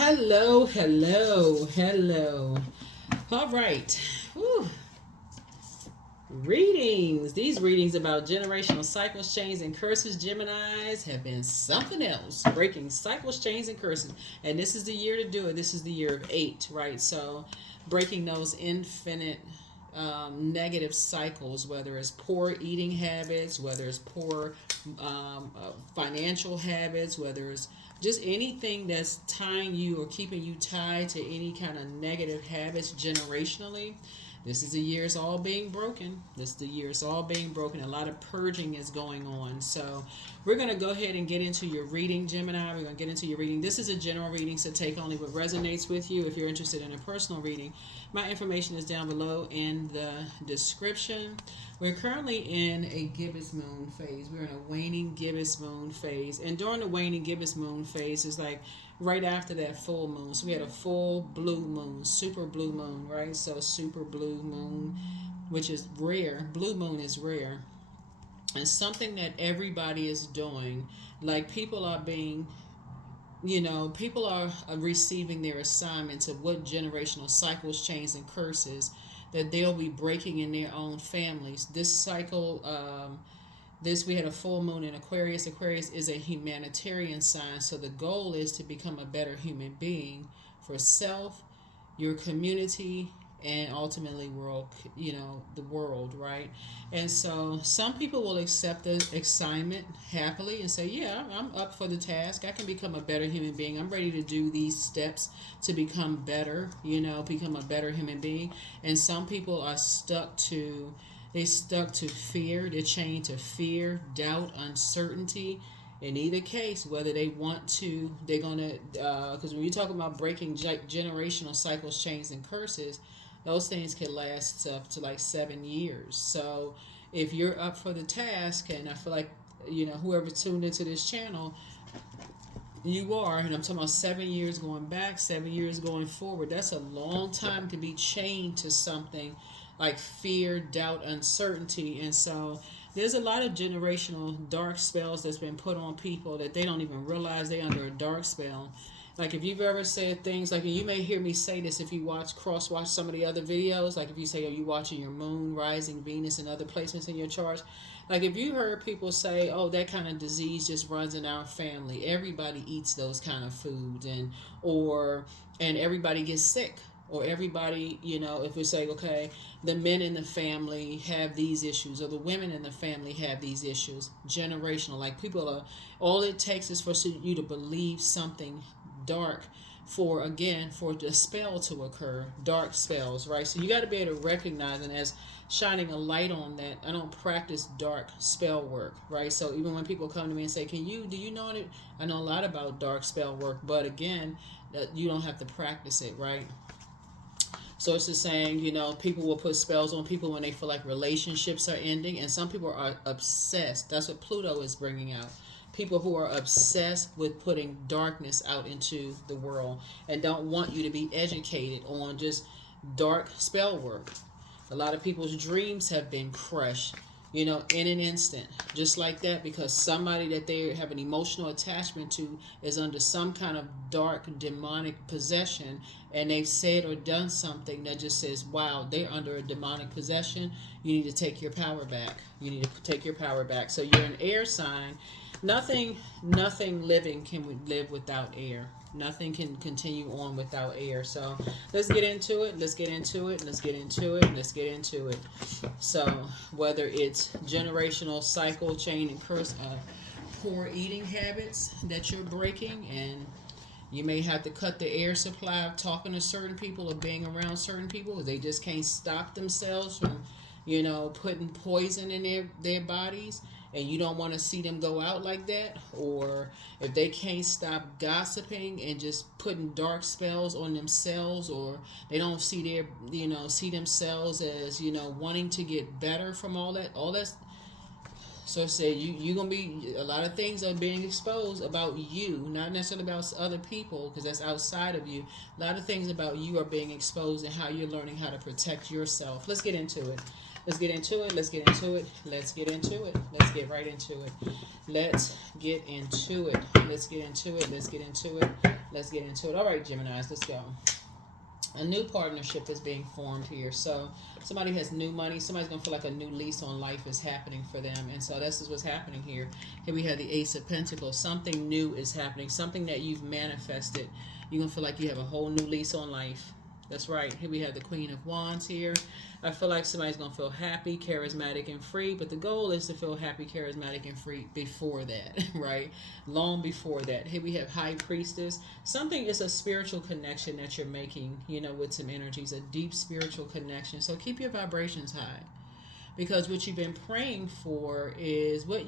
Hello, hello, hello. All right. Whew. Readings. These readings about generational cycles, chains, and curses, Geminis, have been something else. Breaking cycles, chains, and curses. And this is the year to do it. This is the year of 8, right? So, breaking those infinite negative cycles, whether it's poor eating habits, whether it's poor financial habits, whether it's just anything that's tying you or keeping you tied to any kind of negative habits generationally. This is the year it's all being broken. This is the year it's all being broken. A lot of purging is going on. So we're going to go ahead and get into your reading, Gemini. We're going to get into your reading. This is a general reading, so take only what resonates with you. If you're interested in a personal reading, my information is down below in the description. We're currently in a gibbous moon phase. We're in a waning gibbous moon phase. And during the waning gibbous moon phase, it's like right after that full moon. So we had a full blue moon, super blue moon, right? So super blue moon, which is rare. Blue moon is rare. And something that everybody is doing, like people are being, people are receiving their assignments of what generational cycles, chains, and curses that they'll be breaking in their own families. This cycle, we had a full moon in Aquarius. Aquarius is a humanitarian sign, so the goal is to become a better human being for self, your community, and ultimately the world, right? And so some people will accept the assignment happily and say, yeah, I'm up for the task. I can become a better human being. I'm ready to do these steps to become better, become a better human being. And some people are stuck to fear. They're chained to fear, doubt, uncertainty. In either case, whether they want to, they're going to, because when you talk about breaking generational cycles, chains, and curses, those things can last up to like 7 years. So if you're up for the task, and I feel like, whoever tuned into this channel, you are, and I'm talking about 7 years going back, 7 years going forward. That's a long time to be chained to something like fear, doubt, uncertainty. And so there's a lot of generational dark spells that's been put on people that they don't even realize they're under a dark spell. Like if you've ever said things like, and you may hear me say this if you cross-watch some of the other videos, like if you say, are you watching your moon, rising, Venus, and other placements in your chart? Like if you heard people say, oh, that kind of disease just runs in our family. Everybody eats those kind of foods, and everybody gets sick. Or everybody, if we say, okay, the men in the family have these issues, or the women in the family have these issues, generational. Like all it takes is for you to believe something dark for the spell to occur, dark spells, right? So you got to be able to recognize, and as shining a light on that, I don't practice dark spell work, right? So even when people come to me and say, do you know it? I know a lot about dark spell work, but again, you don't have to practice it, right? So it's just saying, people will put spells on people when they feel like relationships are ending. And some people are obsessed. That's what Pluto is bringing out. People who are obsessed with putting darkness out into the world and don't want you to be educated on just dark spell work. A lot of people's dreams have been crushed, in an instant, just like that, because somebody that they have an emotional attachment to is under some kind of dark demonic possession, and they've said or done something that just says, wow, they're under a demonic possession. You need to take your power back. So you're an air sign. Nothing living can live without air. Nothing can continue on without air. So let's get into it. So whether it's generational cycle, chain, and curse, poor eating habits that you're breaking, and you may have to cut the air supply of talking to certain people or being around certain people because they just can't stop themselves from, putting poison in their bodies. And you don't want to see them go out like that, or if they can't stop gossiping and just putting dark spells on themselves, or they don't see themselves as wanting to get better from all that. So say you gonna be, a lot of things are being exposed about you, not necessarily about other people, because that's outside of you. A lot of things about you are being exposed, and how you're learning how to protect yourself. Let's get into it. Let's get right into it. Let's get into it. Let's get into it. All right, Geminis, let's go. A new partnership is being formed here. So somebody has new money. Somebody's going to feel like a new lease on life is happening for them. And so this is what's happening here. Here we have the Ace of Pentacles. Something new is happening. Something that you've manifested. You're going to feel like you have a whole new lease on life. That's right. Here we have the Queen of Wands here. I feel like somebody's going to feel happy, charismatic, and free. But the goal is to feel happy, charismatic, and free before that, right? Long before that. Here we have High Priestess. Something is a spiritual connection that you're making, with some energies, a deep spiritual connection. So keep your vibrations high. Because what you've been praying for is that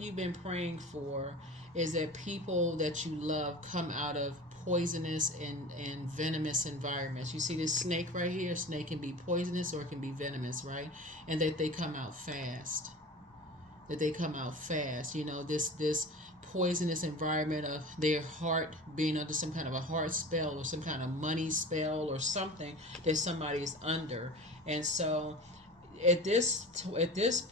people that you love come out of poisonous and venomous environments. You see this snake right here? Snake can be poisonous or it can be venomous, right? And that they come out fast. This poisonous environment of their heart being under some kind of a heart spell or some kind of money spell or something that somebody's under. And so at this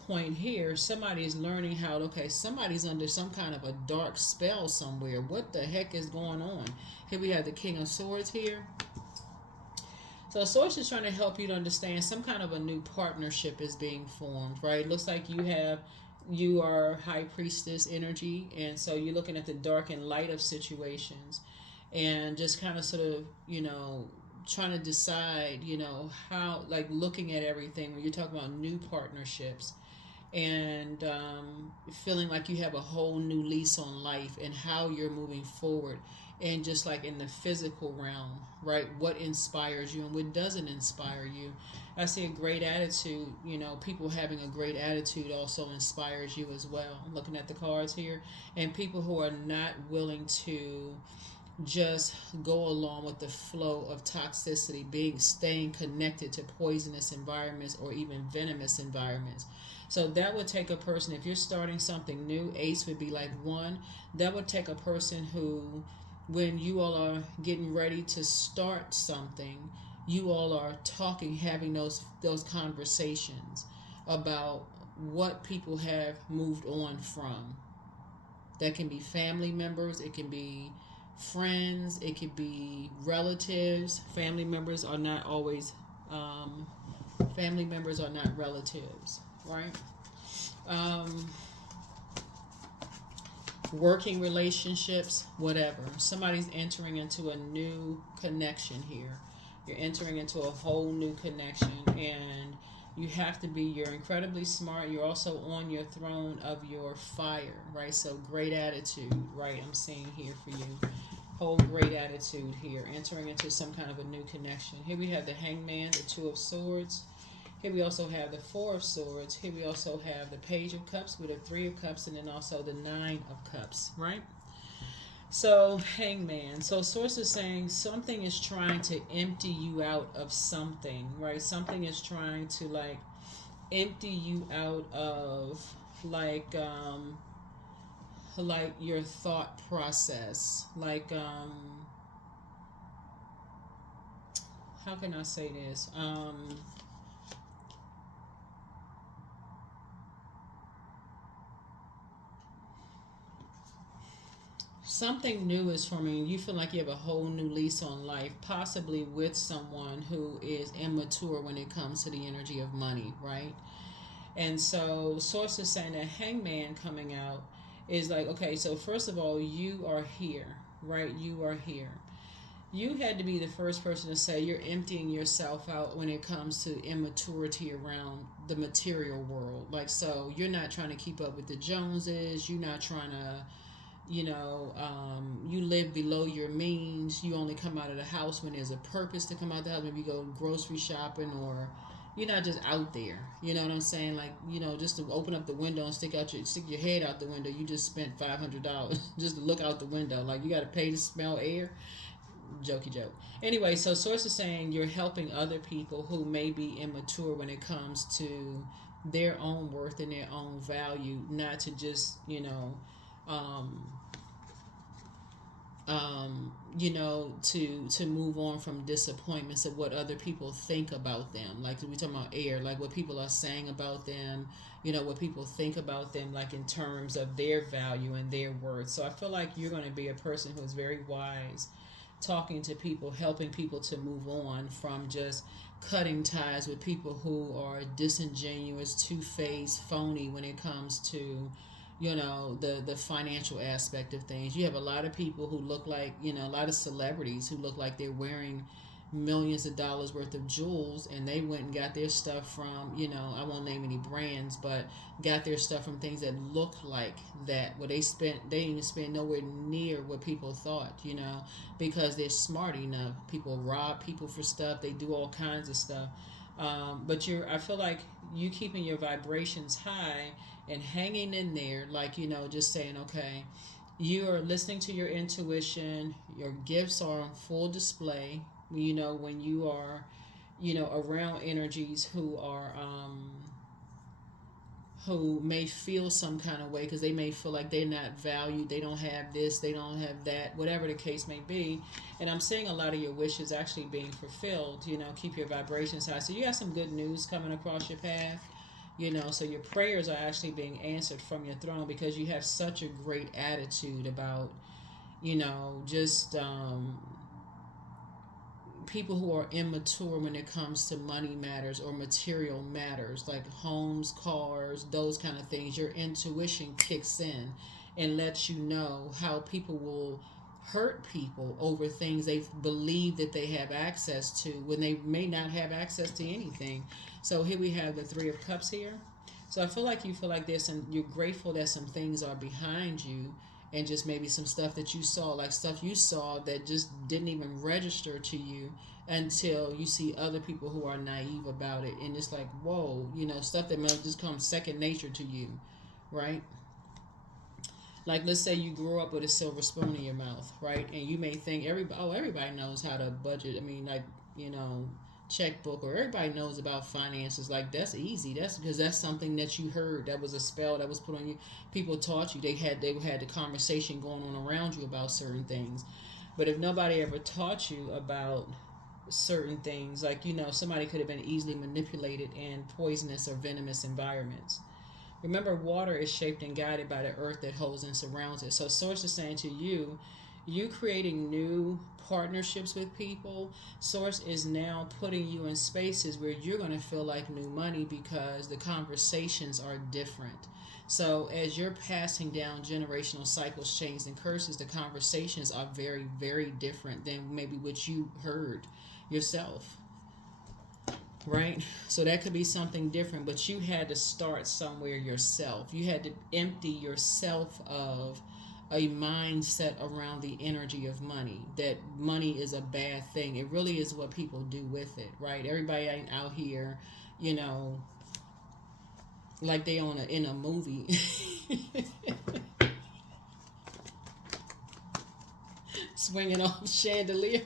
point here, somebody is learning how, somebody's under some kind of a dark spell somewhere. What the heck is going on? Here we have the King of Swords here. So Swords is trying to help you to understand some kind of a new partnership is being formed, right? It looks like you are High Priestess energy, and so you're looking at the dark and light of situations and just kind of sort of, trying to decide, how, looking at everything when you're talking about new partnerships and feeling like you have a whole new lease on life and how you're moving forward. And just like in the physical realm, right? What inspires you and what doesn't inspire you. I see a great attitude, people having a great attitude also inspires you as well. I'm looking at the cards here. And people who are not willing to just go along with the flow of toxicity, staying connected to poisonous environments or even venomous environments. So that would take a person, if you're starting something new, Ace would be like one. That would take a person who, when you all are getting ready to start something, you all are talking, having those conversations about what people have moved on from. That can be family members, it can be friends, it could be relatives. Family members are not relatives, right? Working relationships, whatever. Somebody's entering into a new connection here. You're entering into a whole new connection, and you're incredibly smart. You're also on your throne of your fire, right? So great attitude, right? I'm seeing here for you. Whole great attitude here. Entering into some kind of a new connection. Here we have the Hangman, the Two of Swords. Here we also have the Four of Swords. Here we also have the Page of Cups with the Three of Cups, and then also the Nine of Cups, right? So, Hangman. So, Source is saying something is trying to empty you out of something, right? Something is trying to, empty you out of, your thought process. How can I say this? Something new is forming. You feel like you have a whole new lease on life, possibly with someone who is immature when it comes to the energy of money, right? And so Source is saying that Hangman coming out is so first of all, you are here, right? You are here. You had to be the first person to say you're emptying yourself out when it comes to immaturity around the material world. So you're not trying to keep up with the Joneses. You're not trying to you live below your means. You only come out of the house when there's a purpose to come out of the house. Maybe you go grocery shopping, or you're not just out there. You know what I'm saying? Just to open up the window and stick your head out the window. You just spent $500 just to look out the window. You got to pay to smell air. Jokey joke. Anyway, so Source is saying you're helping other people who may be immature when it comes to their own worth and their own value, not to just to move on from disappointments of what other people think about them. We talking about air, what people are saying about them, what people think about them, in terms of their value and their worth. So I feel like you're going to be a person who is very wise, talking to people, helping people to move on from just cutting ties with people who are disingenuous, two-faced, phony when it comes to, the financial aspect of things. You have a lot of people who look like, a lot of celebrities who look like they're wearing millions of dollars worth of jewels, and they went and got their stuff from, I won't name any brands, but got their stuff from things that look like that, where they didn't even spend nowhere near what people thought, because they're smart enough. People rob people for stuff, they do all kinds of stuff. But I feel like you keeping your vibrations high and hanging in there, like, just saying, okay, you are listening to your intuition, your gifts are on full display, when you are, around energies who may feel some kind of way because they may feel like they're not valued, they don't have this, they don't have that, whatever the case may be. And I'm seeing a lot of your wishes actually being fulfilled. Keep your vibrations high. So you have some good news coming across your path. So your prayers are actually being answered from your throne because you have such a great attitude about, just people who are immature when it comes to money matters or material matters, like homes, cars, those kind of things. Your intuition kicks in and lets you know how people will hurt people over things they believe that they have access to when they may not have access to anything. So here we have the Three of Cups here. So I feel like you're grateful that some things are behind you, and just maybe some stuff that you saw, like stuff you saw that just didn't even register to you until you see other people who are naive about it. And it's like, whoa, stuff that might just come second nature to you, right? Like, let's say you grew up with a silver spoon in your mouth, right? And you may think everybody knows how to budget. I mean, like, checkbook, or everybody knows about finances. Like, that's easy. That's because that's something that you heard. That was a spell that was put on you. People taught you. They had the conversation going on around you about certain things. But if nobody ever taught you about certain things, like, somebody could have been easily manipulated in poisonous or venomous environments. Remember, water is shaped and guided by the earth that holds and surrounds it. So Source is saying to you, you creating new partnerships with people, Source is now putting you in spaces where you're going to feel like new money because the conversations are different. So as you're passing down generational cycles, chains, and curses, the conversations are very, very different than maybe what you heard yourself. Right? So that could be something different, but you had to start somewhere yourself. You had to empty yourself of a mindset around the energy of money, that money is a bad thing. It really is what people do with it, right? Everybody ain't out here, like they in a movie. Swinging off chandelier.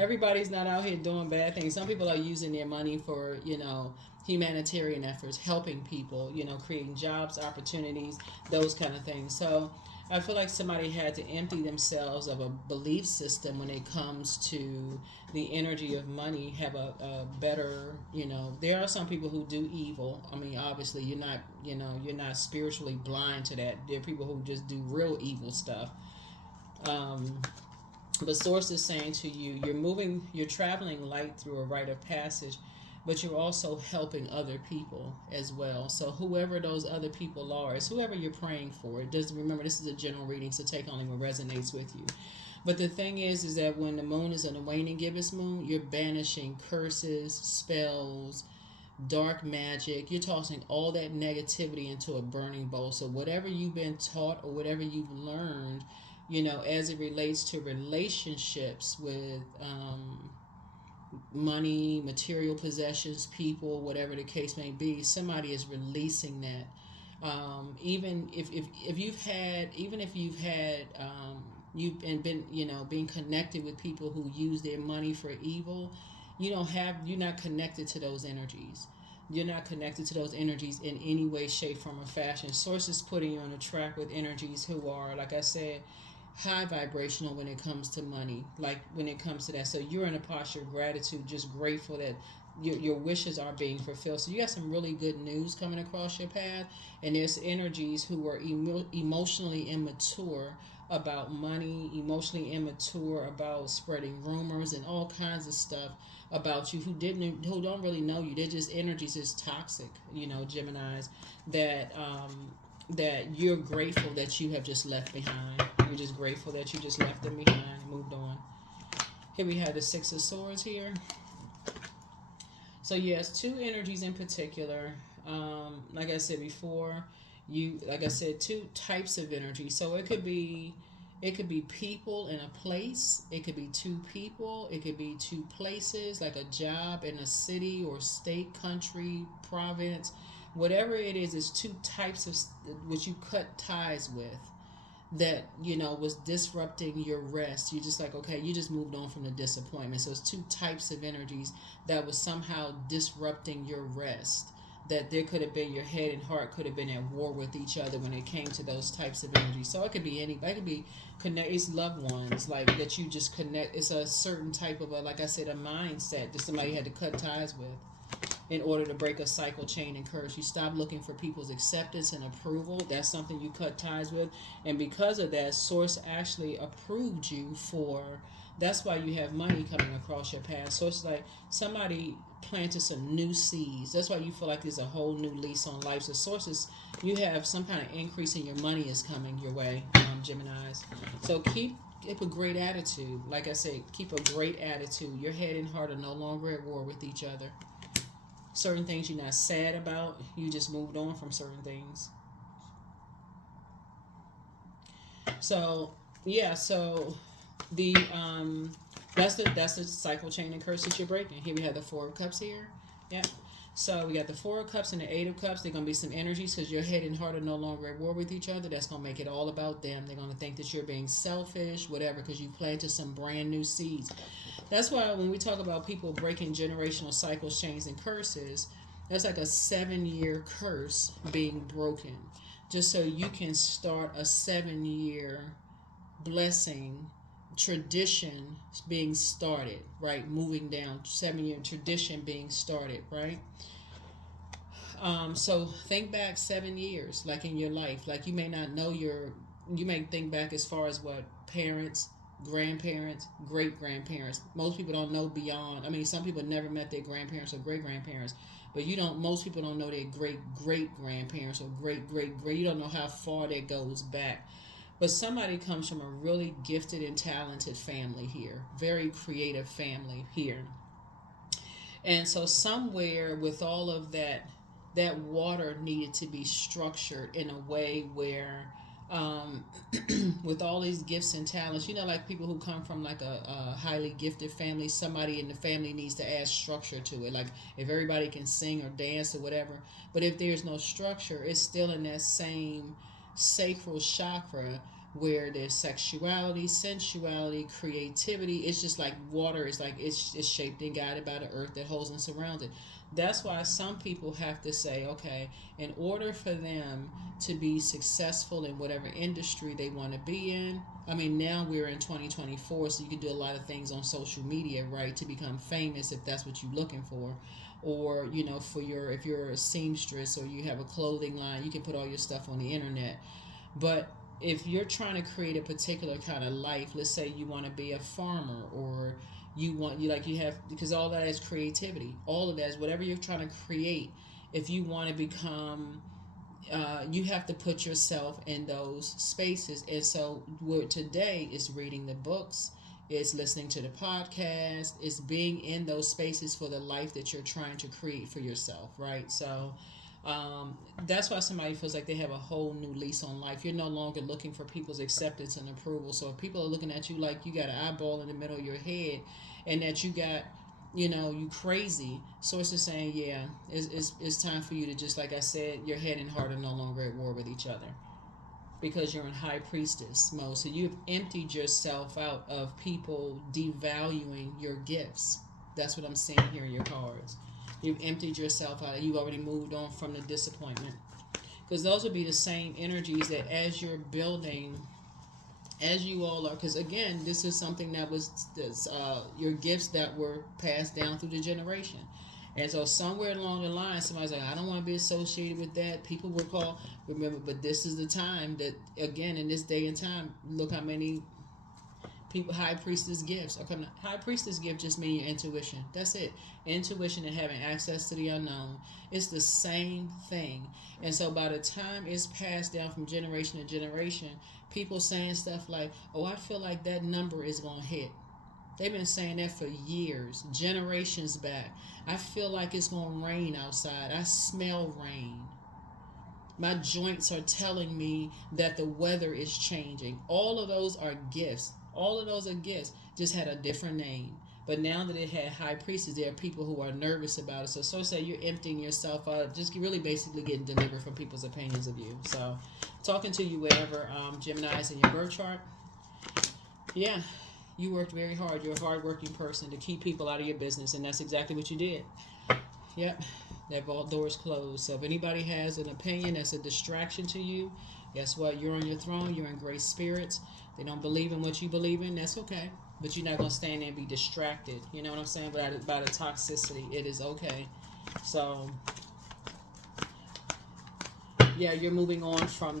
Everybody's not out here doing bad things. Some people are using their money for, humanitarian efforts, helping people, creating jobs, opportunities, those kind of things. So I feel like somebody had to empty themselves of a belief system when it comes to the energy of money, have a better, there are some people who do evil. I mean, obviously you're not spiritually blind to that. There are people who just do real evil stuff. But Source is saying to you, you're traveling light through a rite of passage, but you're also helping other people as well. So whoever those other people are, is whoever you're praying for. Remember, this is a general reading, so take only what resonates with you. But the thing is that when the moon is in a waning gibbous moon, you're banishing curses, spells, dark magic. You're tossing all that negativity into a burning bowl. So whatever you've been taught or whatever you've learned, as it relates to relationships with money, material possessions, people, whatever the case may be, somebody is releasing that. Even if you've had, you've been, being connected with people who use their money for evil, you're not connected to those energies. You're not connected to those energies in any way, shape, form, or fashion. Source is putting you on a track with energies who are, like I said, high vibrational when it comes to money, like when it comes to that. So you're in a posture of gratitude, just grateful that your wishes are being fulfilled. So you got some really good news coming across your path, and there's energies who are emotionally immature about money, emotionally immature, about spreading rumors and all kinds of stuff about you who don't really know you. They're just energies is toxic, Geminis, that that you're grateful that you have just left behind. You're just grateful that you just left them behind, moved on. Here we have the Six of Swords here. So yes, two energies in particular. Like I said before, like I said, two types of energy. So it could be people in a place. It could be two people. It could be two places, like a job in a city or state, country, province. Whatever it is two types of which you cut ties with that was disrupting your rest. You just like, okay, you just moved on from the disappointment. So it's two types of energies that was somehow disrupting your rest, that there could have been your head and heart could have been at war with each other when it came to those types of energies. So it could be anybody. It could be connect. It's loved ones like that you just connect. It's a certain type of like I said, a mindset that somebody had to cut ties with in order to break a cycle, chain, and curse. You stop looking for people's acceptance and approval. That's something you cut ties with. And because of that, Source actually approved you for, that's why you have money coming across your path. So it's like somebody planted some new seeds. That's why you feel like there's a whole new lease on life. So Sources, you have some kind of increase in your money is coming your way, Geminis. So keep a great attitude. Like I said, keep a great attitude. Your head and heart are no longer at war with each other. Certain things you're not sad about, you just moved on from certain things. So yeah, so the that's the cycle, chain, and curse that you're breaking. Here we have the Four of Cups here. Yeah. So we got the Four of Cups and the Eight of Cups. They're gonna be some energies because your head and heart are no longer at war with each other. That's gonna make it all about them. They're gonna think that you're being selfish, whatever, because you planted some brand new seeds. That's why when we talk about people breaking generational cycles, chains, and curses, that's like a 7-year curse being broken, just so you can start a 7-year blessing tradition being started, right? Moving down, 7-year tradition being started, right? So think back 7 years, like in your life. Like you may not know you may think back as far as what parents, grandparents, great grandparents. Most people don't know beyond. I mean, some people never met their grandparents or great grandparents, but most people don't know their great great grandparents or great great great. You don't know how far that goes back. But somebody comes from a really gifted and talented family here, very creative family here. And so somewhere with all of that, that water needed to be structured in a way where um, with all these gifts and talents, like people who come from like a highly gifted family, somebody in the family needs to add structure to it. Like if everybody can sing or dance or whatever, but if there's no structure, it's still in that same sacral chakra where there's sexuality, sensuality, creativity. It's just like water is like it's shaped and guided by the earth that holds and surrounds it. That's why some people have to say, okay, in order for them to be successful in whatever industry they want to be in. I mean, now we're in 2024, so you can do a lot of things on social media, right, to become famous if that's what you're looking for. Or, if you're a seamstress or you have a clothing line, you can put all your stuff on the internet. But if you're trying to create a particular kind of life, let's say you want to be a farmer or you have, because all that is creativity. All of that is whatever you're trying to create. If you want to become, you have to put yourself in those spaces. And so today is reading the books, it's listening to the podcast, it's being in those spaces for the life that you're trying to create for yourself, right? So that's why somebody feels like they have a whole new lease on life. You're no longer looking for people's acceptance and approval. So if people are looking at you like you got an eyeball in the middle of your head and that you got, you crazy, Source is saying, yeah, it's time for you to, just like I said, your head and heart are no longer at war with each other because you're in high priestess mode. So you've emptied yourself out of people devaluing your gifts. That's what I'm seeing here in your cards. You've emptied yourself out. You've already moved on from the disappointment. Because those would be the same energies that as you're building, as you all are, because again, this is something that was your gifts that were passed down through the generation. And so somewhere along the line, somebody's like, I don't want to be associated with that. People will call, remember, but this is the time that, again, in this day and time, look how many people, high priestess gifts are coming. High priestess gift just mean your intuition. That's it. Intuition and having access to the unknown. It's the same thing. And so by the time it's passed down from generation to generation, people saying stuff like, oh, I feel like that number is going to hit. They've been saying that for years, generations back. I feel like it's going to rain outside. I smell rain. My joints are telling me that the weather is changing. All of those are gifts. All of those are gifts. Just had a different name. But now that it had high priestess, there are people who are nervous about it. So say you're emptying yourself out, just really basically getting delivered from people's opinions of you. So talking to you wherever Gemini's in your birth chart. Yeah, you worked very hard. You're a hard-working person to keep people out of your business, and that's exactly what you did. Yep, that vault door is closed. So if anybody has an opinion that's a distraction to you, guess what? You're on your throne. You're in great spirits. They don't believe in what you believe in. That's okay. But you're not going to stand there and be distracted. You know what I'm saying? By the toxicity. It is okay. So, yeah, you're moving on from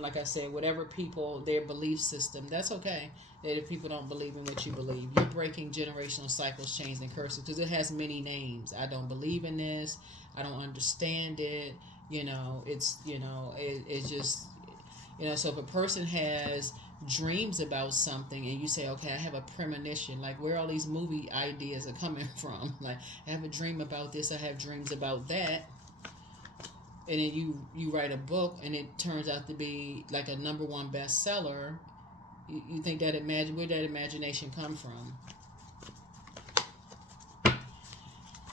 like I said, whatever people, their belief system. That's okay. That if people don't believe in what you believe, you're breaking generational cycles, chains, and curses, because it has many names. I don't believe in this. I don't understand it. It's just, so if a person has dreams about something and you say, okay, I have a premonition, like where all these movie ideas are coming from. Like, I have a dream about this, I have dreams about that. And then you write a book and it turns out to be like a #1 bestseller. You think that where'd that imagination come from?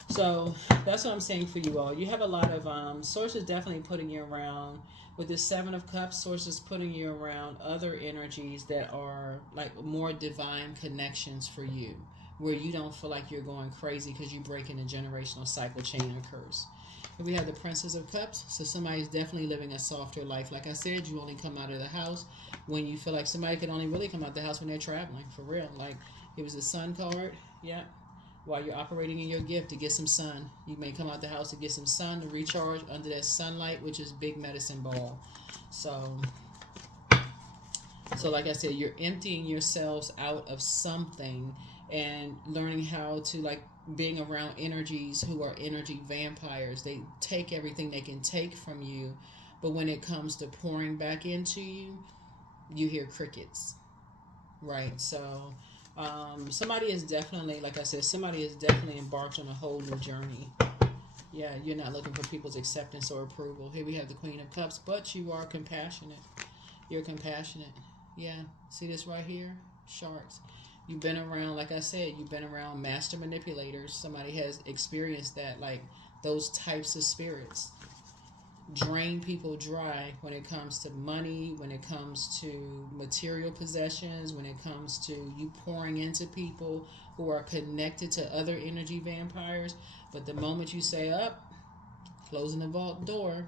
So that's what I'm saying for you all. You have a lot of sources definitely putting you around. With the 7 of Cups, sources putting you around other energies that are like more divine connections for you, where you don't feel like you're going crazy because you're breaking a generational cycle, chain, or curse. And we have the Princess of Cups, so somebody's definitely living a softer life. Like I said, you only come out of the house when you feel like somebody can only really come out the house when they're traveling, for real. Like, it was the Sun card, yeah. While you're operating in your gift to get some sun. You may come out the house to get some sun, to recharge under that sunlight, which is big medicine ball. So like I said, you're emptying yourselves out of something and learning how to, like, being around energies who are energy vampires. They take everything they can take from you, but when it comes to pouring back into you, you hear crickets, right? So somebody is definitely, like I said, somebody is definitely embarked on a whole new journey. Yeah, you're not looking for people's acceptance or approval. Here we have the Queen of Cups, but you are compassionate. You're compassionate. Yeah, see this right here? Sharks. You've been around, like I said, you've been around master manipulators. Somebody has experienced that, like those types of spirits. Drain people dry when it comes to money, when it comes to material possessions, when it comes to you pouring into people who are connected to other energy vampires. But the moment you say, up, closing the vault door,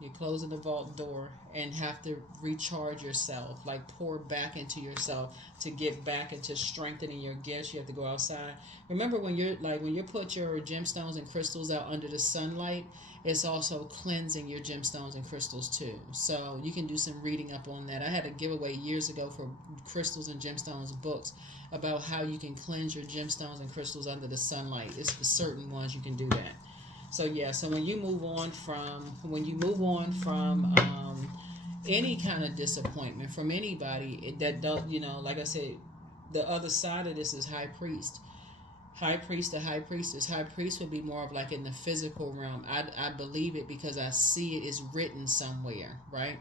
you're closing the vault door and have to recharge yourself, like pour back into yourself to get back into strengthening your gifts. You have to go outside. Remember, when you put your gemstones and crystals out under the sunlight, it's also cleansing your gemstones and crystals too. So you can do some reading up on that. I had a giveaway years ago for crystals and gemstones books about how you can cleanse your gemstones and crystals under the sunlight. It's for certain ones you can do that. So yeah, so when you move on from any kind of disappointment from anybody that don't, like I said, the other side of this is high priest. High priest to high priestess. High priest would be more of like in the physical realm. I believe it because I see it is written somewhere, right?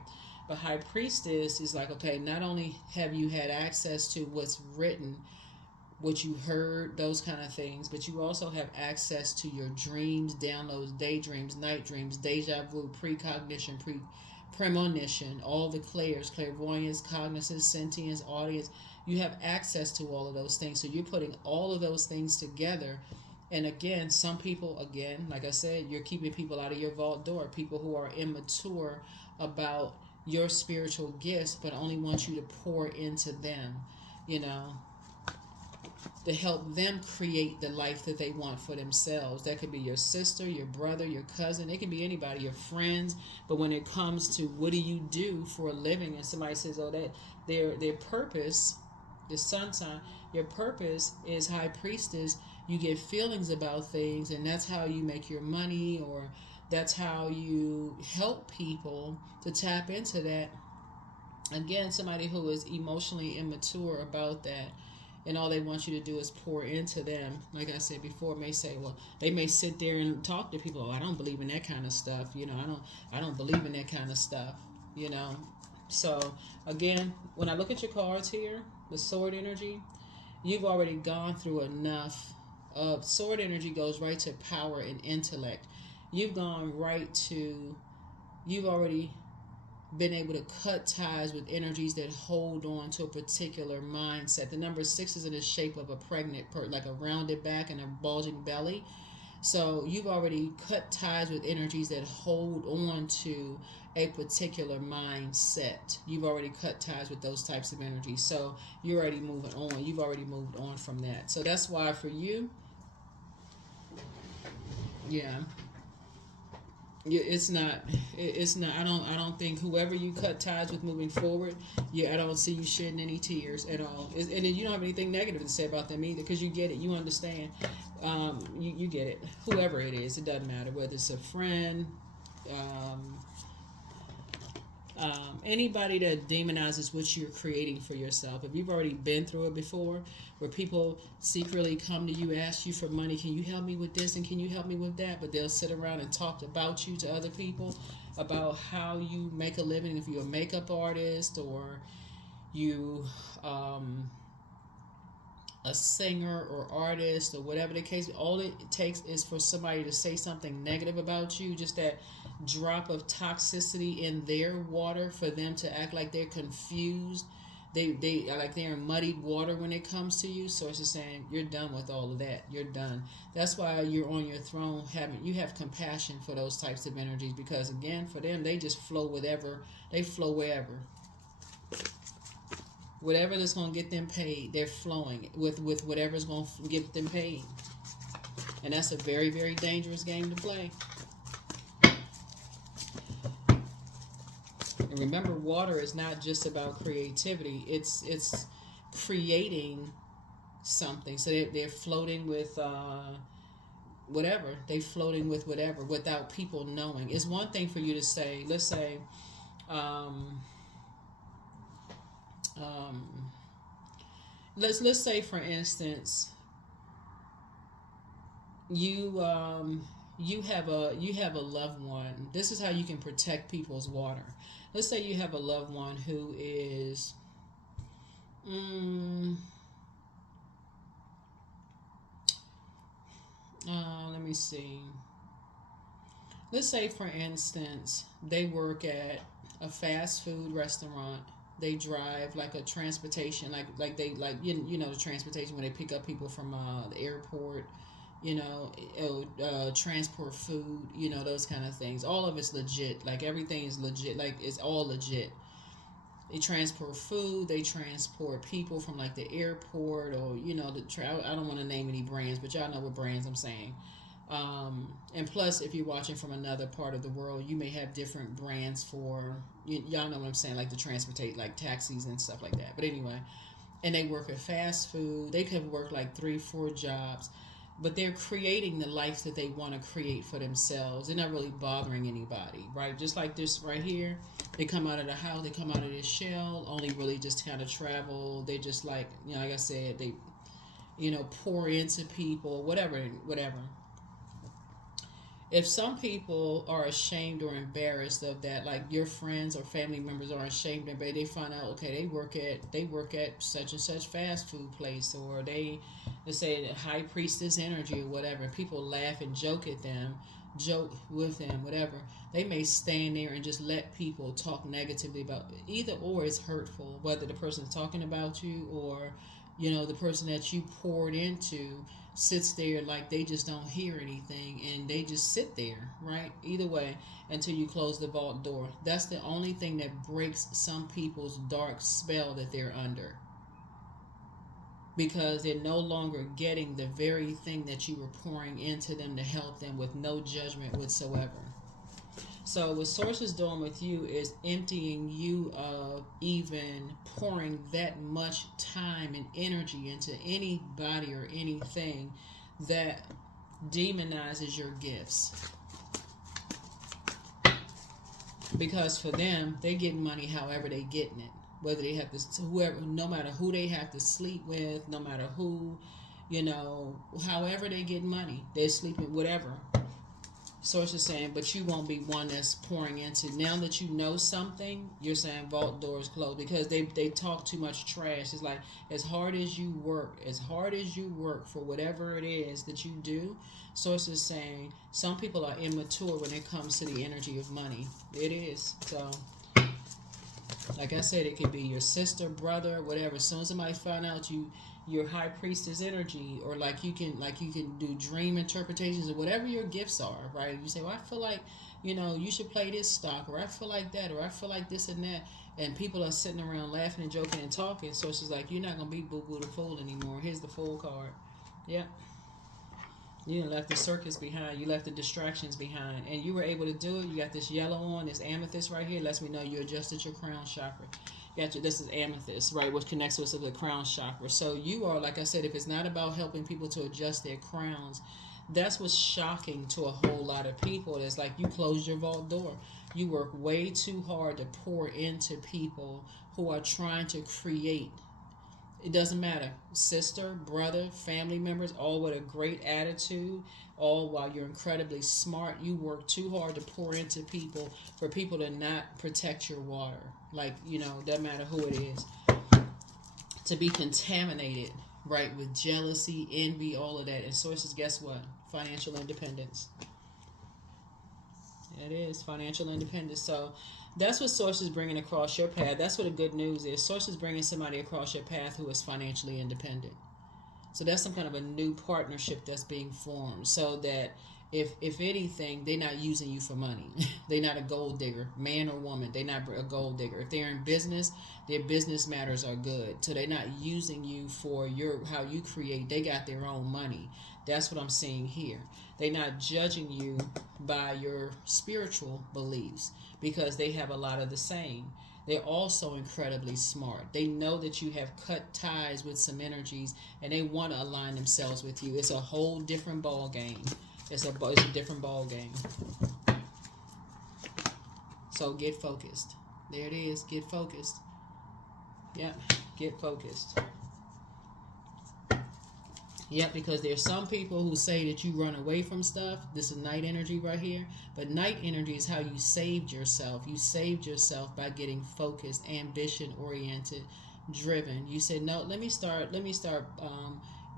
But high priestess is like, okay, not only have you had access to what's written, what you heard, those kind of things, but you also have access to your dreams, downloads, daydreams, night dreams, deja vu, precognition, premonition, all the clairvoyance, cognizance, sentience, audience. You have access to all of those things. So you're putting all of those things together. And again, some people, like I said, you're keeping people out of your vault door, people who are immature about your spiritual gifts, but only want you to pour into them, to help them create the life that they want for themselves. That could be your sister, your brother, your cousin. It can be anybody, your friends. But when it comes to what do you do for a living, and somebody says, "Oh, that their purpose, the sun sign, your purpose is high priestess." You get feelings about things, and that's how you make your money, or that's how you help people to tap into that. Again, somebody who is emotionally immature about that, and all they want you to do is pour into them. Like I said before, may say, well, they may sit there and talk to people. Oh, I don't believe in that kind of stuff. I don't believe in that kind of stuff. You know. So again, when I look at your cards here, the sword energy, you've already gone through enough. Sword energy goes right to power and intellect. You've gone right to. You've already been able to cut ties with energies that hold on to a particular mindset. The number 6 is in the shape of a pregnant, like a rounded back and a bulging belly. So you've already cut ties with energies that hold on to a particular mindset. You've already cut ties with those types of energies. So you're already moving on. You've already moved on from that. So that's why for you, yeah. It's not. It's not. I don't think whoever you cut ties with moving forward. Yeah, I don't see you shedding any tears at all. And then you don't have anything negative to say about them either, because you get it. You understand. You get it. Whoever it is, it doesn't matter whether it's a friend, um, anybody that demonizes what you're creating for yourself. If you've already been through it before, where people secretly come to you, ask you for money, can you help me with this and can you help me with that, but they'll sit around and talk about you to other people, about how you make a living. If you're a makeup artist, or you a singer or artist, or whatever the case, all it takes is for somebody to say something negative about you, just that drop of toxicity in their water, for them to act like they're confused. They are like they're in muddied water when it comes to you. So it's just saying you're done with all of that. You're done. That's why you're on your throne. You have compassion for those types of energies, because again, for them, they just flow whatever. They flow wherever. Whatever that's going to get them paid, they're flowing with whatever's going to get them paid. And that's a very, very dangerous game to play. And remember, water is not just about creativity. It's creating something. So they're floating with whatever. They're floating with whatever without people knowing. It's one thing for you to say, let's say, let's say, for instance, you have a loved one. This is how you can protect people's water. Let's say you have a loved one who is let me see. Let's say, for instance, they work at a fast food restaurant. They drive like a transportation, like they like you know the transportation when they pick up people from the airport, transport food, those kind of things. All of it's legit. Like everything is legit. Like it's all legit. They transport food. They transport people from like the airport, or I don't want to name any brands, but y'all know what brands I'm saying. And plus, if you're watching from another part of the world, you may have different brands for y'all know what I'm saying, like the transportate, like taxis and stuff like that. But anyway, and they work at fast food. They could work like 3-4 jobs, but they're creating the life that they want to create for themselves. They're not really bothering anybody, right? Just like this right here, they come out of the house, they come out of this shell, only really just kind of travel. They just like like I said, they pour into people, whatever. If some people are ashamed or embarrassed of that, like your friends or family members are ashamed and they find out, okay, they work at such and such fast food place, or let's say high priestess energy or whatever, and people laugh and joke with them, whatever. They may stand there and just let people talk negatively about either, or it's hurtful, whether the person is talking about you, or the person that you poured into sits there like they just don't hear anything, and they just sit there, right? Either way, until you close the vault door. That's the only thing that breaks some people's dark spell that they're under. because they're no longer getting the very thing that you were pouring into them to help them with no judgment whatsoever. So what Source is doing with you is emptying you of even pouring that much time and energy into anybody or anything that demonizes your gifts. Because for them, they get money however they getting it. Whether they have to, whoever, no matter who they have to sleep with, no matter who, however they get money, they're sleeping, whatever. Source is saying, but you won't be one that's pouring into. Now that you know something, you're saying vault doors closed because they talk too much trash. It's like as hard as you work for whatever it is that you do, Source is saying some people are immature when it comes to the energy of money. It is. So like I said, it could be your sister, brother, whatever. As soon as somebody find out your high priestess energy, or like you can do dream interpretations or whatever your gifts are, right? You say, well, I feel like you should play this stock, or I feel like that, or I feel like this and that, and people are sitting around laughing and joking and talking. So it's just like, you're not gonna be Boo Boo the Fool anymore. Here's the Fool card. Yep. You left the circus behind. You left the distractions behind, and you were able to do it. You got this yellow on, this amethyst right here. Lets me know you adjusted your crown chakra. This is amethyst, right, which connects us to the crown chakra. So you are, like I said, if it's not about helping people to adjust their crowns, that's what's shocking to a whole lot of people. It's like you closed your vault door. You work way too hard to pour into people who are trying to create. It doesn't matter. Sister, brother, family members, all with a great attitude, all while you're incredibly smart. You work too hard to pour into people for people to not protect your water. Like, doesn't matter who it is. To be contaminated, right, with jealousy, envy, all of that. And Sources, guess what? Financial independence. It is financial independence. So that's what Source is bringing across your path. That's what the good news is. Source is bringing somebody across your path who is financially independent. So that's some kind of a new partnership that's being formed, so that if anything, they're not using you for money. They're not a gold digger, man or woman. They're not a gold digger. If they're in business, their business matters are good. So they're not using you for how you create. They got their own money. That's what I'm seeing here. They're not judging you by your spiritual beliefs because they have a lot of the same. They're also incredibly smart. They know that you have cut ties with some energies, and they want to align themselves with you. It's a whole different ball game. It's a different ball game. So get focused. There it is. Get focused. Yep. Get focused. Yep, because there's some people who say that you run away from stuff. This is night energy right here. But night energy is how you saved yourself. You saved yourself by getting focused, ambition-oriented, driven. You said, no, let me start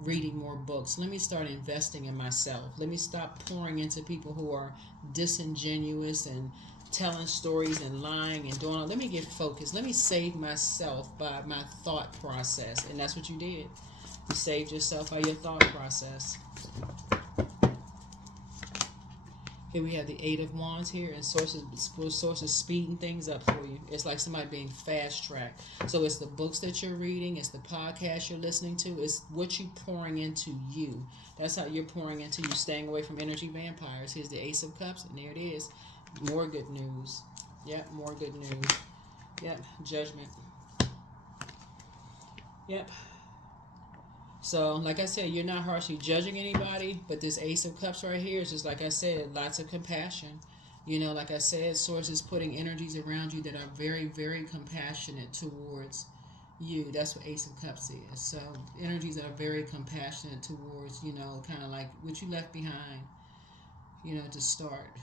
reading more books. Let me start investing in myself. Let me stop pouring into people who are disingenuous and telling stories and lying and doing all. Let me get focused. Let me save myself by my thought process. And that's what you did. You saved yourself by your thought process. Here we have the Eight of Wands here, and sources speeding things up for you. It's like somebody being fast-tracked. So it's the books that you're reading, it's the podcast you're listening to, it's what you're pouring into you. That's how you're pouring into you, staying away from energy vampires. Here's the Ace of Cups, and there it is. More good news. Yep, more good news. Yep, Judgment. Yep. So, like I said, you're not harshly judging anybody, but this Ace of Cups right here is just, like I said, lots of compassion. Like I said, Source is putting energies around you that are very, very compassionate towards you. That's what Ace of Cups is. So, energies that are very compassionate towards, kind of like what you left behind, to start,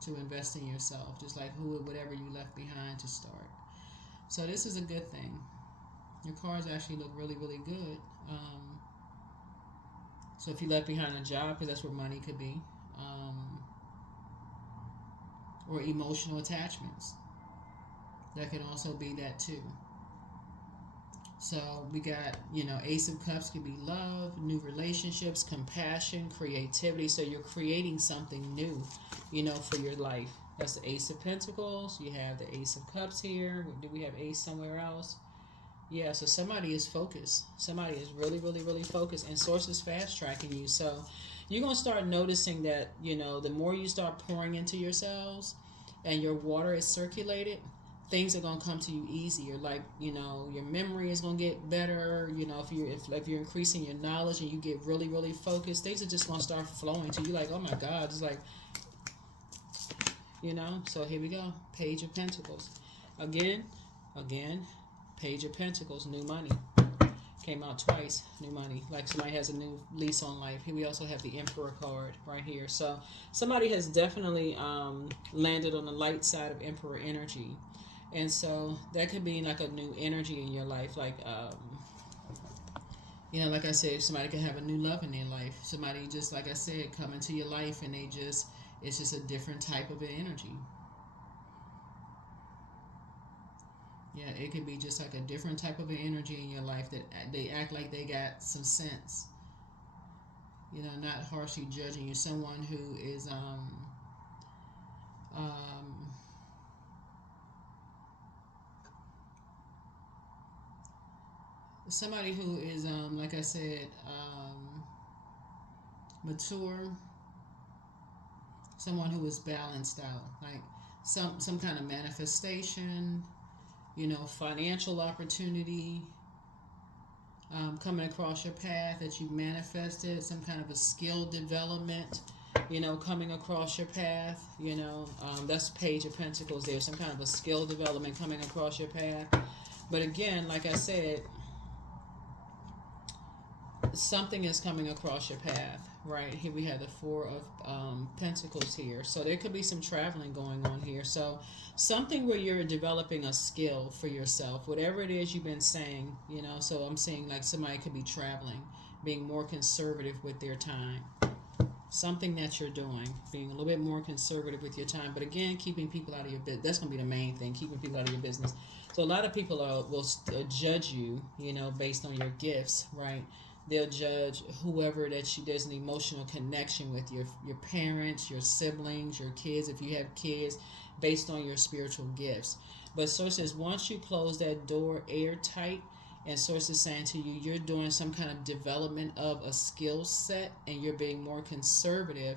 to invest in yourself, just like whatever you left behind to start. So, this is a good thing. Your cards actually look really, really good. So if you left behind a job, because that's where money could be, or emotional attachments, that can also be that too. So we got, Ace of Cups could be love, new relationships, compassion, creativity. So you're creating something new, for your life. That's the Ace of Pentacles. You have the Ace of Cups here. Do we have Ace somewhere else? Yeah, so somebody is focused. Somebody is really, really, really focused, and source is fast tracking you. So you're gonna start noticing that, the more you start pouring into yourselves, and your water is circulated, things are gonna come to you easier. Like, your memory is gonna get better. If you're increasing your knowledge and you get really, really focused, things are just gonna start flowing to you. Like, oh my God, it's like, So here we go. Page of Pentacles, again. Page of Pentacles, new money. Came out twice, new money. Like somebody has a new lease on life. Here we also have the Emperor card right here. So somebody has definitely landed on the light side of Emperor energy. And so that could be like a new energy in your life. Like, like I said, somebody can have a new love in their life. Somebody just, like I said, come into your life and it's just a different type of an energy. Yeah, it could be just like a different type of an energy in your life that they act like they got some sense. Not harshly judging you. Someone who is somebody who is like I said, mature. Someone who is balanced out, like some kind of manifestation. Financial opportunity coming across your path that you manifested, some kind of a skill development, coming across your path, that's Page of Pentacles there, some kind of a skill development coming across your path. But again, like I said, something is coming across your path, right? Here we have the Four of Pentacles here. So there could be some traveling going on here. So something where you're developing a skill for yourself, whatever it is you've been saying, so I'm saying like somebody could be traveling, being more conservative with their time. Something that you're doing, being a little bit more conservative with your time. But again, keeping people out of your business. That's going to be the main thing, keeping people out of your business. So a lot of people will judge you, based on your gifts, right? They'll judge whoever there's an emotional connection with, your parents, your siblings, your kids, if you have kids, based on your spiritual gifts. But Source says once you close that door airtight, and Source is saying to you, you're doing some kind of development of a skill set, and you're being more conservative,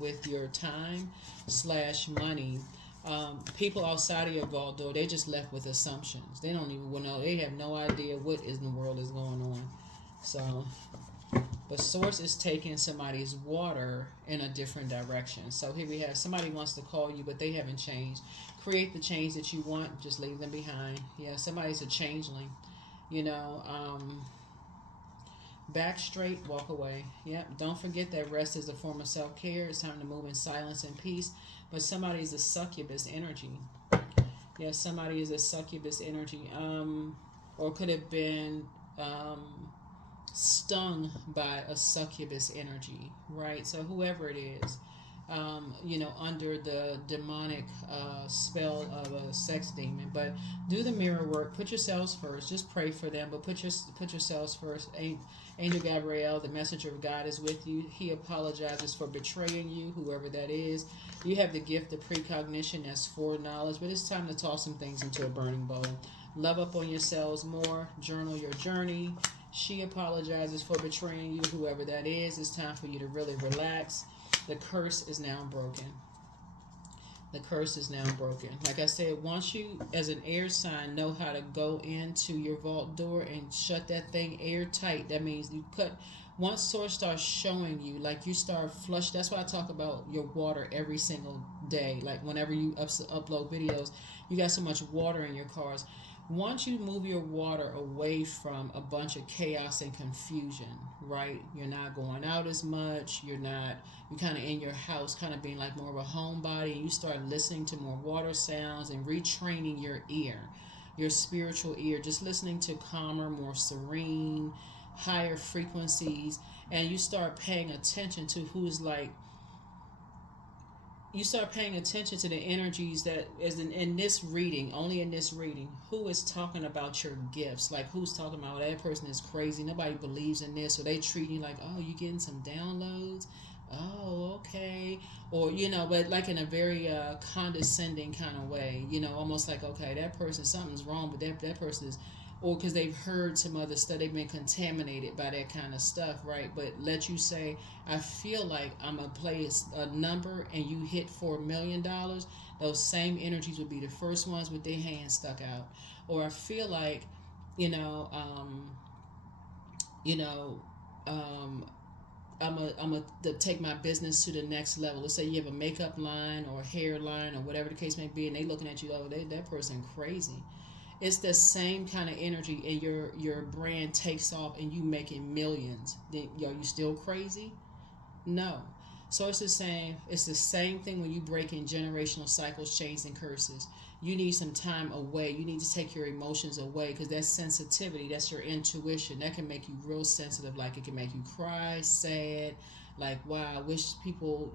with your time / money. People outside of your vault door, they just left with assumptions. They don't even know. They have no idea what in the world is going on. So, but Source is taking somebody's water in a different direction. So here we have somebody wants to call you, but they haven't changed. Create the change that you want. Just leave them behind. Yeah, somebody's a changeling. Back straight, walk away. Yep. Don't forget that rest is a form of self-care. It's time to move in silence and peace. But somebody is a succubus energy. Yeah, somebody is a succubus energy. Or could have been stung by a succubus energy, right? So whoever it is, under the demonic spell of a sex demon. But do the mirror work. Put yourselves first. Just pray for them, but put yourselves first. Angel Gabriel, the messenger of God, is with you. He apologizes for betraying you, whoever that is. You have the gift of precognition, that's foreknowledge, but it's time to toss some things into a burning bowl. Love up on yourselves more. Journal your journey. She apologizes for betraying you, whoever that is. It's time for you to really relax. The curse is now broken. The curse is now broken. Like I said, once you, as an air sign, know how to go into your vault door and shut that thing airtight, that means you cut. Once Source starts showing you, like you start flush. That's why I talk about your water every single day. Like whenever you upload videos, you got so much water in your cars. Once you move your water away from a bunch of chaos and confusion, right? You're not going out as much. You're kind of in your house, kind of being like more of a homebody. And you start listening to more water sounds and retraining your ear, your spiritual ear, just listening to calmer, more serene, higher frequencies. And you start paying attention to who's like, you start paying attention to the energies that is in this reading, only in this reading, who is talking about your gifts. Like who's talking about, that person is crazy, nobody believes in this, or they treat you like, oh, you getting some downloads, oh, okay, or but like in a very condescending kind of way, almost like, okay, that person, something's wrong, but that person is or because they've heard some other stuff, they've been contaminated by that kind of stuff, right? But let you say, I feel like I'm gonna play a number and you hit $4 million, those same energies would be the first ones with their hands stuck out. Or I feel like, you know, you know, um, I'm to take my business to the next level. Let's say you have a makeup line or a hair line or whatever the case may be, and they looking at you, oh, that person crazy. It's the same kind of energy, and your brand takes off, and you making millions. Then, yo, you still crazy? No. So it's the same. It's the same thing when you break in generational cycles, chains, and curses. You need some time away. You need to take your emotions away because that's sensitivity. That's your intuition. That can make you real sensitive. Like it can make you cry, sad. Like, wow, I wish people,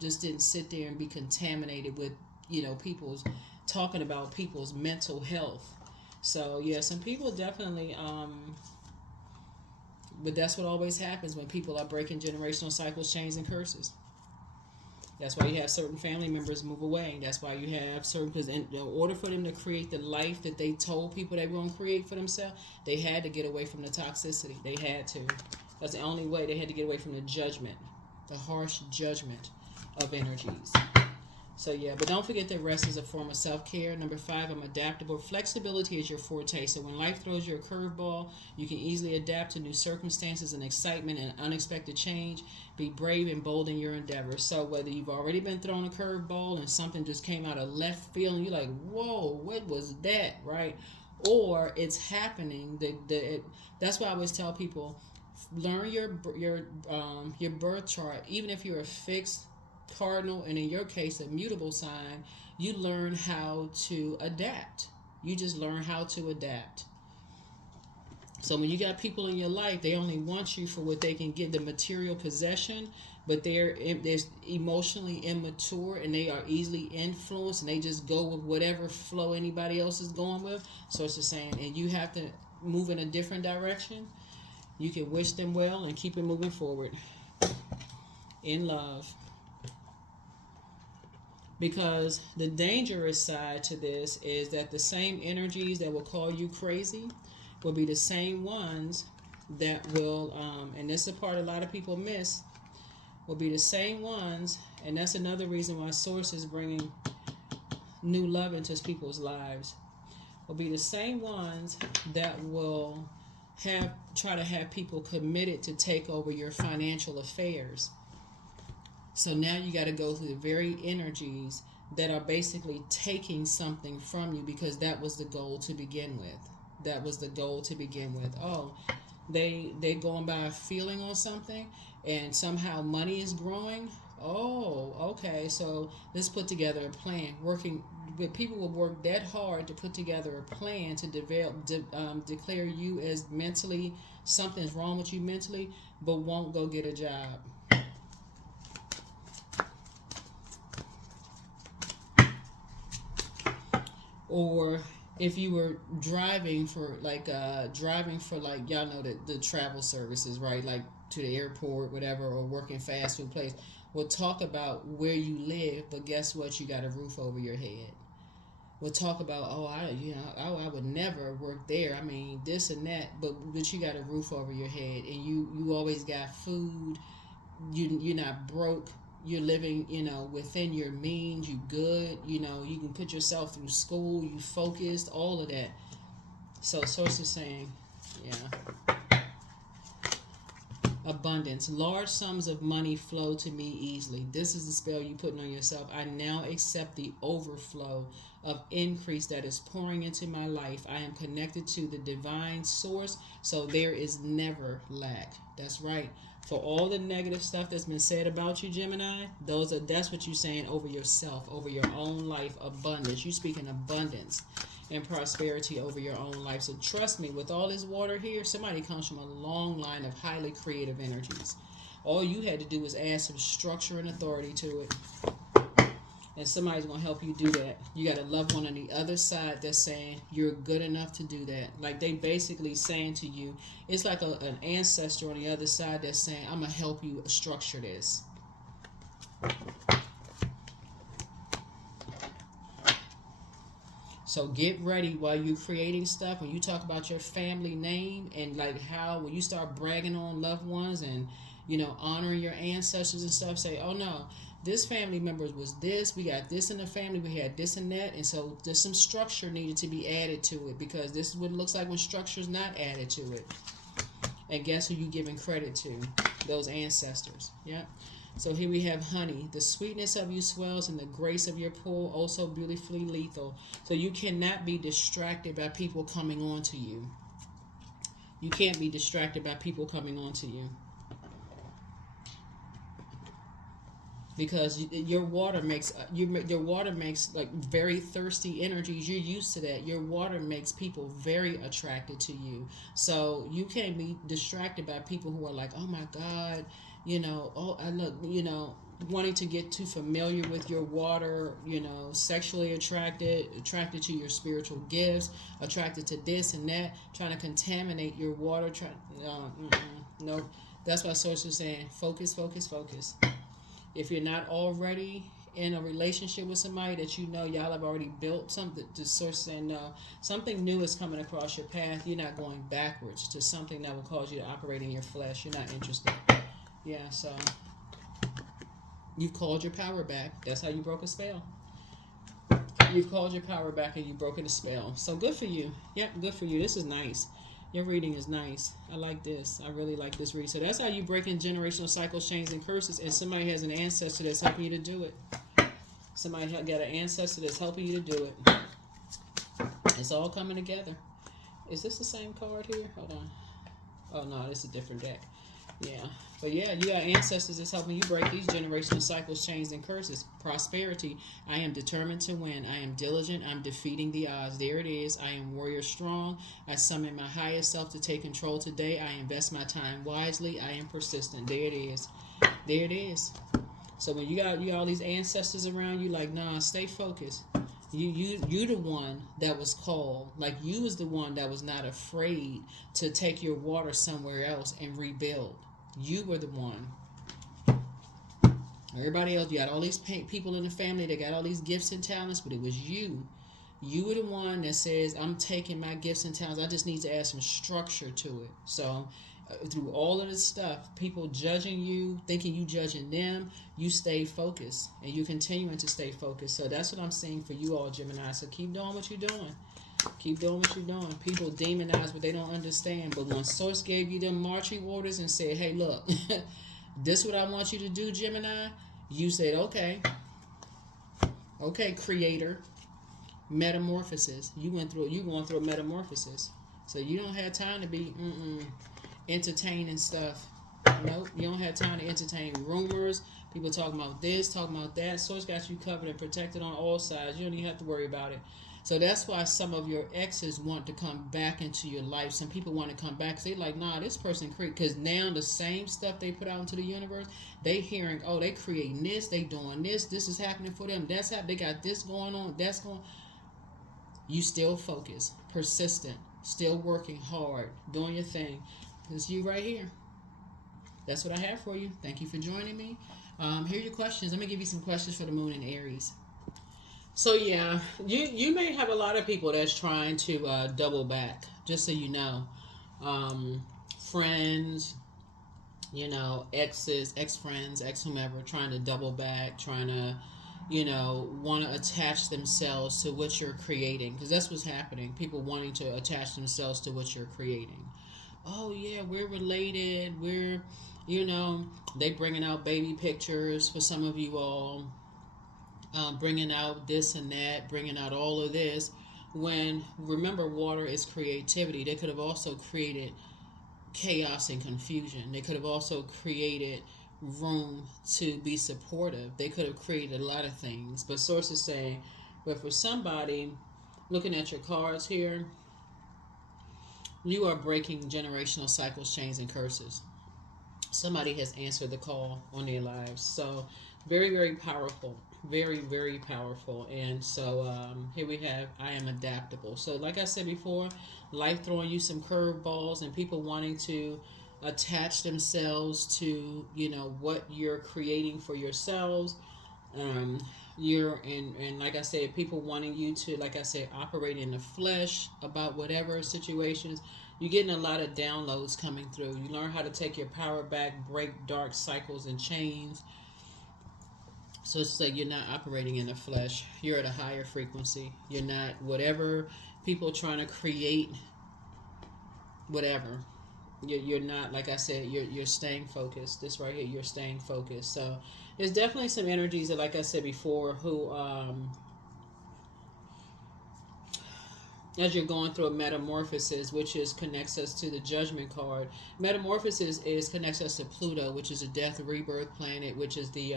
just didn't sit there and be contaminated with, people's talking about people's mental health. So yeah, some people definitely but that's what always happens when people are breaking generational cycles, chains, and curses. That's why you have certain family members move away. That's why you have certain, because in order for them to create the life that they told people they were going to create for themselves, they had to get away from the toxicity. They had to. That's the only way. They had to get away from the judgment, the harsh judgment of energies. So yeah, but don't forget that rest is a form of self-care. Number 5, I'm adaptable. Flexibility is your forte. So when life throws you a curveball, you can easily adapt to new circumstances and excitement and unexpected change. Be brave and bold in your endeavors. So whether you've already been thrown a curveball and something just came out of left field and you're like, whoa, what was that, right? Or it's happening. That's why I always tell people, learn your birth chart. Even if you're a fixed cardinal and in your case a mutable sign, you learn how to adapt. You just learn how to adapt. So when you got people in your life, they only want you for what they can get, the material possession, but they're emotionally immature and they are easily influenced and they just go with whatever flow anybody else is going with. So it's the same, and you have to move in a different direction. You can wish them well and keep it moving forward in love. Because the dangerous side to this is that the same energies that will call you crazy will be the same ones that will, and this is a part a lot of people miss, will be the same ones, and that's another reason why Source is bringing new love into people's lives, will be the same ones that will try to have people committed to take over your financial affairs. So now you got to go through the very energies that are basically taking something from you because that was the goal to begin with. That was the goal to begin with. Oh, they're going by a feeling on something and somehow money is growing. Oh, okay. So let's put together a plan. People will work that hard to put together a plan to declare you as mentally, something's wrong with you mentally, but won't go get a job. Or if you were driving for y'all know the travel services, right? Like to the airport, whatever, or working fast food place. We'll talk about where you live, but guess what? You got a roof over your head. We'll talk about I would never work there. I mean this and that, but you got a roof over your head, and you always got food. You're not broke. You're living, within your means. You good. You can put yourself through school. You focused. All of that. So Source is saying, yeah. Abundance. Large sums of money flow to me easily. This is the spell you're putting on yourself. I now accept the overflow of increase that is pouring into my life. I am connected to the divine source, so there is never lack. That's right. For all the negative stuff that's been said about you, Gemini, that's what you're saying over yourself, over your own life. Abundance. You speak in abundance and prosperity over your own life. So trust me, with all this water here, somebody comes from a long line of highly creative energies. All you had to do was add some structure and authority to it. And somebody's going to help you do that. You got a loved one on the other side that's saying you're good enough to do that. Like they basically saying to you, it's like an ancestor on the other side that's saying, I'm going to help you structure this. So get ready while you're creating stuff. When you talk about your family name and like how when you start bragging on loved ones and honoring your ancestors and stuff, say, oh no, this family member was this. We got this in the family. We had this and that, and so there's some structure needed to be added to it because this is what it looks like when structure is not added to it. And guess who you giving credit to? Those ancestors. Yep. So here we have honey. The sweetness of you swells and the grace of your pull, also beautifully lethal. So you cannot be distracted by people coming on to you. You can't be distracted by people coming on to you. Because your water makes like very thirsty energies. You're used to that. Your water makes people very attracted to you. So you can't be distracted by people who are like, oh my God, oh I look, wanting to get too familiar with your water, sexually attracted to your spiritual gifts, attracted to this and that, trying to contaminate your water. No, that's why Source is saying focus, focus, focus. If you're not already in a relationship with somebody that y'all have already built something, the Source saying no, something new is coming across your path. You're not going backwards to something that will cause you to operate in your flesh. You're not interested. Yeah, so you've called your power back. That's how you broke a spell. You've called your power back and you've broken a spell. So good for you. Yep, good for you. This is nice. Your reading is nice. I like this. I really like this reading. So that's how you break in generational cycles, chains, and curses. And somebody has an ancestor that's helping you to do it. Somebody got an ancestor that's helping you to do it. It's all coming together. Is this the same card here? Hold on. Oh, no, this is a different deck. Yeah. But yeah, you got ancestors that's helping you break these generational cycles, chains, and curses. Prosperity. I am determined to win. I am diligent. I'm defeating the odds. There it is. I am warrior strong. I summon my highest self to take control today. I invest my time wisely. I am persistent. There it is. There it is. So when you got all these ancestors around you, like, nah, stay focused. You the one that was called. Like, you was the one that was not afraid to take your water somewhere else and rebuild. You were the one. Everybody else, you got all these people in the family that got all these gifts and talents, but it was you. You were the one that says, I'm taking my gifts and talents. I just need to add some structure to it. So through all of this stuff, people judging you, thinking you judging them, you stay focused and you continuing to stay focused. So that's what I'm seeing for you all, Gemini. So keep doing what you're doing. Keep doing what you're doing. People demonize what they don't understand. But when Source gave you them marching orders and said, hey, look, this is what I want you to do, Gemini, you said, okay. Okay, creator. Metamorphosis. You're going through a metamorphosis. So you don't have time to be entertaining stuff. Nope, you don't have time to entertain rumors. People talking about this, talking about that. Source got you covered and protected on all sides. You don't even have to worry about it. So that's why some of your exes want to come back into your life. Some people want to come back because they're like, nah, this person create. Because now the same stuff they put out into the universe, they hearing, oh, they creating this, they doing this is happening for them. That's how they got this going on, that's going. You still focus, persistent, still working hard, doing your thing. It's you right here. That's what I have for you. Thank you for joining me. Here are your questions. Let me give you some questions for the moon in Aries. So yeah, you may have a lot of people that's trying to double back, just so you know. Friends, exes, ex-friends, ex-whomever, trying to double back, trying to, want to attach themselves to what you're creating. Because that's what's happening. People wanting to attach themselves to what you're creating. Oh yeah, we're related. We're, they bringing out baby pictures for some of you all. Bringing out this and that, bringing out all of this. When, remember, water is creativity. They could have also created chaos and confusion. They could have also created room to be supportive. They could have created a lot of things. But Source is saying, but for somebody, looking at your cards here, you are breaking generational cycles, chains, and curses. Somebody has answered the call on their lives. So very, very powerful. Very, very powerful. And so here we have, I am adaptable. So like I said before, life throwing you some curveballs and people wanting to attach themselves to, what you're creating for yourselves. Um, you're in, and like I said, people wanting you to, like I said, operate in the flesh about whatever situations. You're getting a lot of downloads coming through. You learn how to take your power back, break dark cycles and chains. So it's like you're not operating in the flesh. You're at a higher frequency. You're not whatever people trying to create, whatever. You're not, like I said, you're staying focused. This right here, you're staying focused. So there's definitely some energies that, like I said before, who as you're going through a metamorphosis, which is connects us to the judgment card. Metamorphosis is connects us to Pluto, which is a death rebirth planet, which is the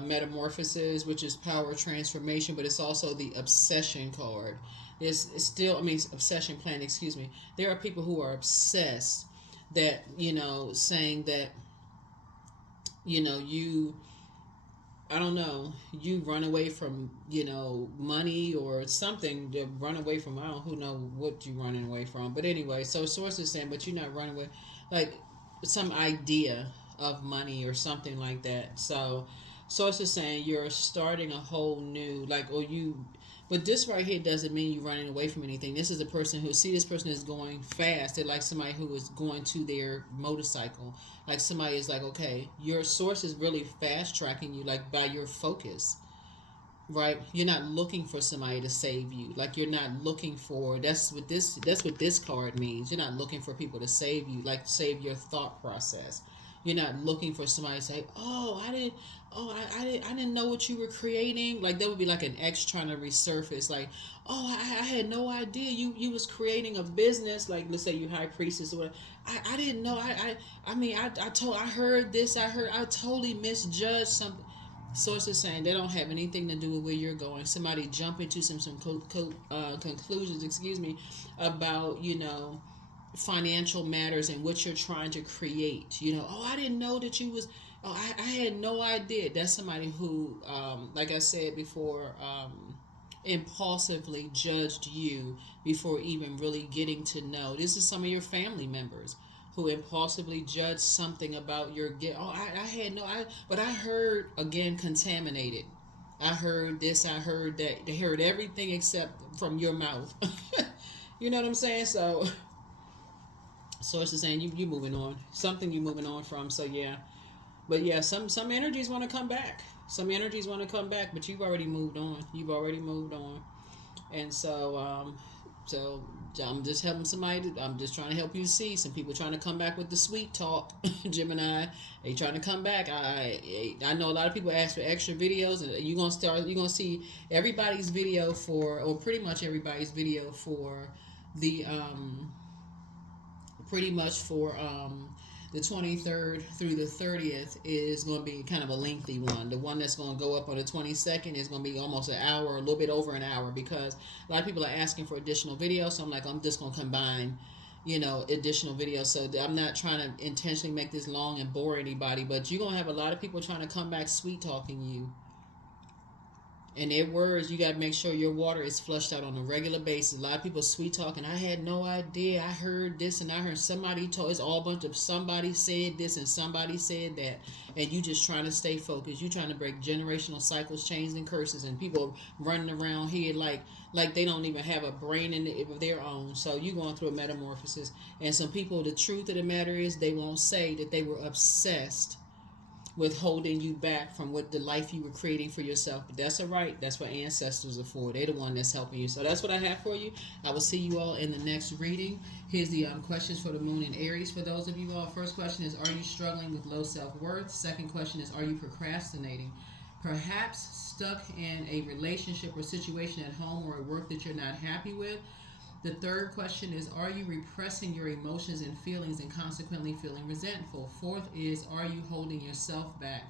metamorphosis, which is power transformation, but it's also the obsession card. It's still, I mean, obsession planet, excuse me. There are people who are obsessed that, saying that, you, I don't know, you run away from, money or something to run away from. I don't who know what you running away from. But anyway, so source is saying, but you're not running away, like some idea of money or something like that. So source is saying you're starting a whole new, like, or you, but this right here doesn't mean you're running away from anything. This is a person who, see, this person is going fast. They're like somebody who is going to their motorcycle. Like somebody is like, okay, your source is really fast tracking you, like by your focus, right? You're not looking for somebody to save you. Like you're not looking for, that's what this card means. You're not looking for people to save you, like save your thought process. You're not looking for somebody to say, I didn't know what you were creating. Like that would be like an ex trying to resurface, like, I had no idea you was creating a business. Like let's say you high priestess or whatever. I didn't know. I heard this. I totally misjudged something. Sources saying they don't have anything to do with where you're going. Somebody jump into some conclusions, excuse me, about financial matters and what you're trying to create. I didn't know that you was. Oh, I had no idea. That's somebody who, like I said before, impulsively judged you before even really getting to know. This is some of your family members who impulsively judged something about your get. I had no, but I heard, again, contaminated. I heard this, I heard that. They heard everything except from your mouth. You know what I'm saying? So source is saying you moving on. Something you moving on from. So yeah. But yeah, some energies want to come back. Some energies want to come back, but you've already moved on. You've already moved on. And so I'm just helping somebody. I'm just trying to help you see some people trying to come back with the sweet talk. Gemini, they trying to come back. I know a lot of people ask for extra videos, and you're gonna see everybody's video for, or pretty much everybody's video for the pretty much for the 23rd through the 30th is going to be kind of a lengthy one. The one that's going to go up on the 22nd is going to be almost an hour, or a little bit over an hour, because a lot of people are asking for additional videos. So I'm just going to combine, additional videos. So I'm not trying to intentionally make this long and bore anybody, but you're going to have a lot of people trying to come back sweet talking you. And their words, you got to make sure your water is flushed out on a regular basis. A lot of people sweet talking. I had no idea. I heard this and I heard somebody told. It's all a bunch of somebody said this and somebody said that. And you just trying to stay focused. You trying to break generational cycles, chains, and curses. And people running around here like they don't even have a brain of their own. So you going through a metamorphosis. And some people, the truth of the matter is, they won't say that they were obsessed with holding you back from what the life you were creating for yourself. But that's all right. That's what ancestors are for. They're the one that's helping you. So that's what I have for you. I will see you all in the next reading. Here's the questions for the moon in Aries for those of you all. First question is, are you struggling with low self-worth? Second question is, are you procrastinating? Perhaps stuck in a relationship or situation at home or at work that you're not happy with. The third question is, are you repressing your emotions and feelings and consequently feeling resentful? Fourth is, are you holding yourself back,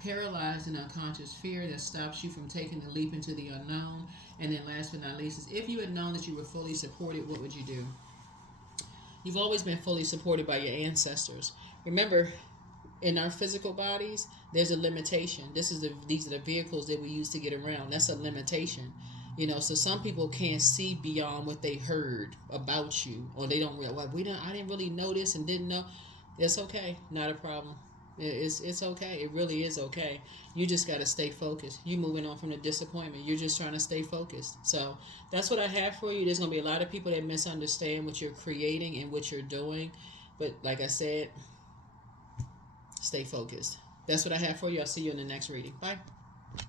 paralyzed in unconscious fear that stops you from taking the leap into the unknown? And then last but not least is, if you had known that you were fully supported, what would you do? You've always been fully supported by your ancestors. Remember, in our physical bodies, there's a limitation. These are the vehicles that we use to get around. That's a limitation. So some people can't see beyond what they heard about you, or they don't realize, I didn't really know this and didn't know. That's okay, not a problem. It's okay. It really is okay. You just got to stay focused. You moving on from the disappointment. You're just trying to stay focused. So that's what I have for you. There's going to be a lot of people that misunderstand what you're creating and what you're doing. But like I said, stay focused. That's what I have for you. I'll see you in the next reading. Bye.